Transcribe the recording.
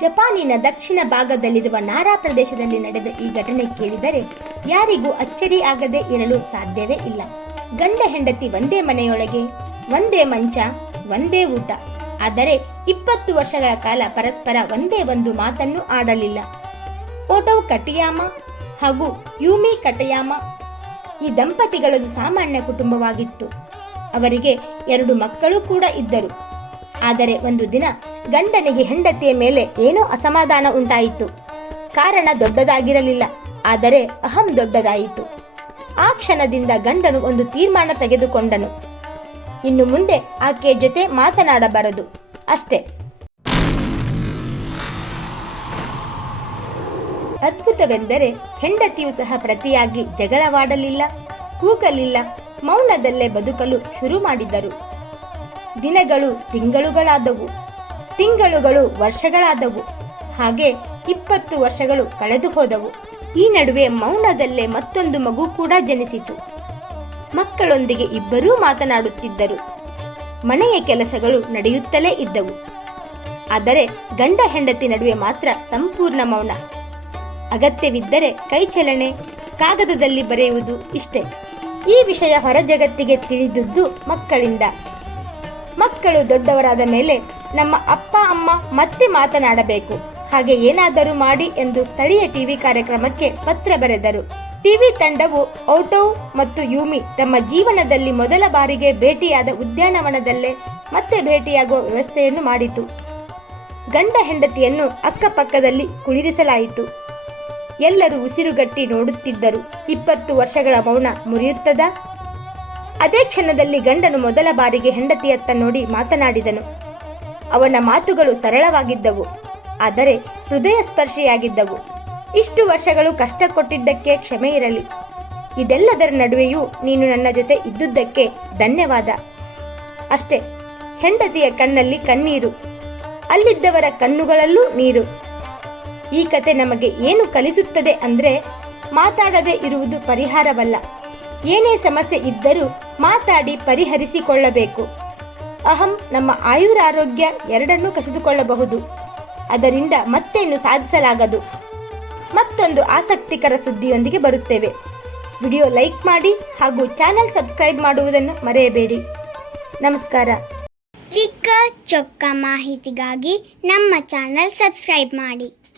ಜಪಾನಿನ ದಕ್ಷಿಣ ಭಾಗದಲ್ಲಿರುವ ನಾರಾ ಪ್ರದೇಶದಲ್ಲಿ ನಡೆದ ಈ ಘಟನೆ ಕೇಳಿದರೆ ಯಾರಿಗೂ ಅಚ್ಚರಿ ಆಗದೆ ಇರಲು ಸಾಧ್ಯವೇ ಇಲ್ಲ. ಗಂಡ ಹೆಂಡತಿ ಒಂದೇ ಮನೆಯೊಳಗೆ, ಒಂದೇ ಮಂಚ, ಒಂದೇ ಊಟ. ಆದರೆ 20 ವರ್ಷಗಳ ಕಾಲ ಪರಸ್ಪರ ಒಂದೇ ಒಂದು ಮಾತನ್ನು ಆಡಲಿಲ್ಲ. ಓಟೋ ಕಟಯಾಮ ಹಾಗೂ ಯೂಮಿ ಕಟಯಾಮ ಈ ದಂಪತಿಗಳದು ಸಾಮಾನ್ಯ ಕುಟುಂಬವಾಗಿತ್ತು. ಅವರಿಗೆ 2 ಮಕ್ಕಳು ಕೂಡ ಇದ್ದರು. ಆದರೆ ಒಂದು ದಿನ ಗಂಡನಿಗೆ ಹೆಂಡತಿಯ ಮೇಲೆ ಏನೋ ಅಸಮಾಧಾನ ಉಂಟಾಯಿತು. ಕಾರಣ ದೊಡ್ಡದಾಗಿರಲಿಲ್ಲ, ಆದರೆ ಅಹಂ ದೊಡ್ಡದಾಯಿತು. ಆ ಕ್ಷಣದಿಂದ ಗಂಡನು ಒಂದು ತೀರ್ಮಾನ ತೆಗೆದುಕೊಂಡನು. ಇನ್ನು ಮುಂದೆ ಆಕೆಯ ಜೊತೆ ಮಾತನಾಡಬಾರದು, ಅಷ್ಟೇ. ಅದ್ಭುತವೆಂದರೆ ಹೆಂಡತಿಯು ಸಹ ಪ್ರತಿಯಾಗಿ ಜಗಳವಾಡಲಿಲ್ಲ, ಕೂಗಲಿಲ್ಲ, ಮೌನದಲ್ಲೇ ಬದುಕಲು ಶುರು ಮಾಡಿದರು. ದಿನಗಳು ತಿಂಗಳುಗಳಾದವು, ತಿಂಗಳುಗಳು ವರ್ಷಗಳಾದವು. ಹಾಗೆ 20 ವರ್ಷಗಳು ಕಳೆದು ಹೋದವು. ಈ ನಡುವೆ ಮೌನದಲ್ಲೇ ಮತ್ತೊಂದು ಮಗು ಕೂಡ ಜನಿಸಿತು. ಮಕ್ಕಳೊಂದಿಗೆ ಇಬ್ಬರೂ ಮಾತನಾಡುತ್ತಿದ್ದರು. ಮನೆಯ ಕೆಲಸಗಳು ನಡೆಯುತ್ತಲೇ ಇದ್ದವು. ಆದರೆ ಗಂಡ ಹೆಂಡತಿ ನಡುವೆ ಮಾತ್ರ ಸಂಪೂರ್ಣ ಮೌನ. ಅಗತ್ಯವಿದ್ದರೆ ಕೈಚಲನೆ, ಕಾಗದದಲ್ಲಿ ಬರೆಯುವುದು, ಇಷ್ಟೇ. ಈ ವಿಷಯ ಹೊರ ಜಗತ್ತಿಗೆ ತಿಳಿದಿದ್ದು ಮಕ್ಕಳಿಂದ. ಮಕ್ಕಳು ದೊಡ್ಡವರಾದ ಮೇಲೆ ನಮ್ಮ ಅಪ್ಪ ಅಮ್ಮ ಮತ್ತೆ ಮಾತನಾಡಬೇಕು, ಹಾಗೆ ಏನಾದರೂ ಮಾಡಿ ಎಂದು ಸ್ಥಳೀಯ ಟಿವಿ ಕಾರ್ಯಕ್ರಮಕ್ಕೆ ಪತ್ರ ಬರೆದರು. ಟಿವಿ ತಂಡವು ಓಟೋ ಮತ್ತು ಯೂಮಿ ತಮ್ಮ ಜೀವನದಲ್ಲಿ ಮೊದಲ ಬಾರಿಗೆ ಭೇಟಿಯಾದ ಉದ್ಯಾನವನದಲ್ಲೇ ಮತ್ತೆ ಭೇಟಿಯಾಗುವ ವ್ಯವಸ್ಥೆಯನ್ನು ಮಾಡಿತು. ಗಂಡ ಹೆಂಡತಿಯನ್ನು ಅಕ್ಕಪಕ್ಕದಲ್ಲಿ ಕುಳ್ಳಿರಿಸಲಾಯಿತು. ಎಲ್ಲರೂ ಉಸಿರುಗಟ್ಟಿ ನೋಡುತ್ತಿದ್ದರು. 20 ವರ್ಷಗಳ ಮೌನ ಮುರಿಯುತ್ತದಾ? ಅದೇ ಕ್ಷಣದಲ್ಲಿ ಗಂಡನು ಮೊದಲ ಬಾರಿಗೆ ಹೆಂಡತಿಯತ್ತ ನೋಡಿ ಮಾತನಾಡಿದನು. ಅವನ ಮಾತುಗಳು ಸರಳವಾಗಿದ್ದವು, ಆದರೆ ಹೃದಯ ಸ್ಪರ್ಶಿಯಾಗಿದ್ದವು. ಇಷ್ಟು ವರ್ಷಗಳು ಕಷ್ಟ ಕೊಟ್ಟಿದ್ದಕ್ಕೆ ಕ್ಷಮೆ ಇರಲಿ. ಇದೆಲ್ಲದರ ನಡುವೆಯೂ ನೀನು ನನ್ನ ಜೊತೆ ಇದ್ದುದಕ್ಕೆ ಧನ್ಯವಾದ, ಅಷ್ಟೇ. ಹೆಂಡತಿಯ ಕಣ್ಣಲ್ಲಿ ಕಣ್ಣೀರು, ಅಲ್ಲಿದ್ದವರ ಕಣ್ಣುಗಳಲ್ಲೂ ನೀರು. ಈ ಕತೆ ನಮಗೆ ಏನು ಕಲಿಸುತ್ತದೆ ಅಂದ್ರೆ, ಮಾತಾಡದೆ ಇರುವುದು ಪರಿಹಾರವಲ್ಲ. ಏನೇ ಸಮಸ್ಯೆ ಇದ್ದರೂ ಮಾತಾಡಿ ಪರಿಹರಿಸಿಕೊಳ್ಳಬೇಕು. ಅಹಂ ನಮ್ಮ ಆಯುರಾರೋಗ್ಯ ಎರಡನ್ನೂ ಕಸಿದುಕೊಳ್ಳಬಹುದು. ಅದರಿಂದ ಮತ್ತೇನು ಸಾಧಿಸಲಾಗದು. ಮತ್ತೊಂದು ಆಸಕ್ತಿಕರ ಸುದ್ದಿಯೊಂದಿಗೆ ಬರುತ್ತೇವೆ. ವಿಡಿಯೋ ಲೈಕ್ ಮಾಡಿ ಹಾಗೂ ಚಾನೆಲ್ ಸಬ್ಸ್ಕ್ರೈಬ್ ಮಾಡುವುದನ್ನು ಮರೆಯಬೇಡಿ. ನಮಸ್ಕಾರ. ಚಿಕ್ಕ ಚೊಕ್ಕ ಮಾಹಿತಿಗಾಗಿ ನಮ್ಮ ಚಾನೆಲ್ ಸಬ್ಸ್ಕ್ರೈಬ್ ಮಾಡಿ.